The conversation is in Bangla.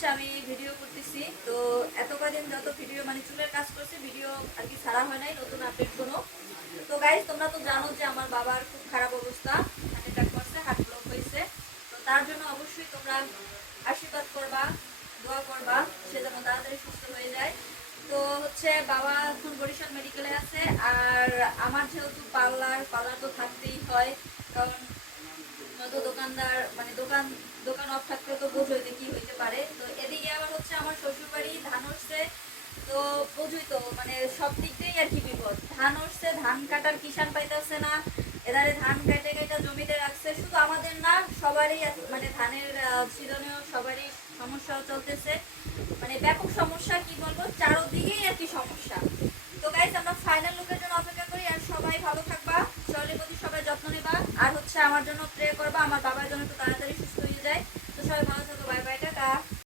হচ্ছে আমি ভিডিও করতেছি। তো এত কদিন যত ভিডিও মানে চুলের কাজ করছি, ভিডিও আর কি ছাড়া হয় নাই নতুন আপডেট কোনো। তো গাইজ তোমরা তো জানো যে আমার বাবার খুব খারাপ অবস্থা, হার্ট অ্যাটাক করছে, হার্ট ব্লক হয়েছে। তো তার জন্য অবশ্যই তোমরা আশীর্বাদ করবা, দোয়া করবা সে যেন তাড়াতাড়ি সুস্থ হয়ে যায়। তো হচ্ছে বাবা এখন বরিশাল মেডিকেলে আছে। আর আমার যেহেতু পার্লার তো থাকতেই হয়, কারণ নয়তো দোকানদার মানে দোকান অফ থাকলে তো বোঝোই যে কি হইতে পারে। তো এদিকে আবার হচ্ছে আমার শ্বশুর বাড়ি ধান উঠছে। তো বোঝোই তো মানে সব দিক দিয়েই আর কি বিপদ। ধান উঠছে, ধান কাটার কিষান পাইতেছে না, এধারে ধান কেটে কেটে জমিতে রাখছে। শুধু আমাদের না, সবারই মানে ধানের ছিলনেও সবারই সমস্যা চলতেছে, মানে ব্যাপক সমস্যা। কি বলবো, চারোদিকেই আর কি সমস্যা। তো গাইস আমরা ফাইনাল লুকের জন্য অপেক্ষা করি। আর সবাই ভালো থাকবা, শরীরের প্রতি সবাই যত্ন নেবা, আর হচ্ছে আমার জন্য প্রে করবা আমার বাবার জন্য একটু তাড়াতাড়ি সুস্থ হয়ে যায়।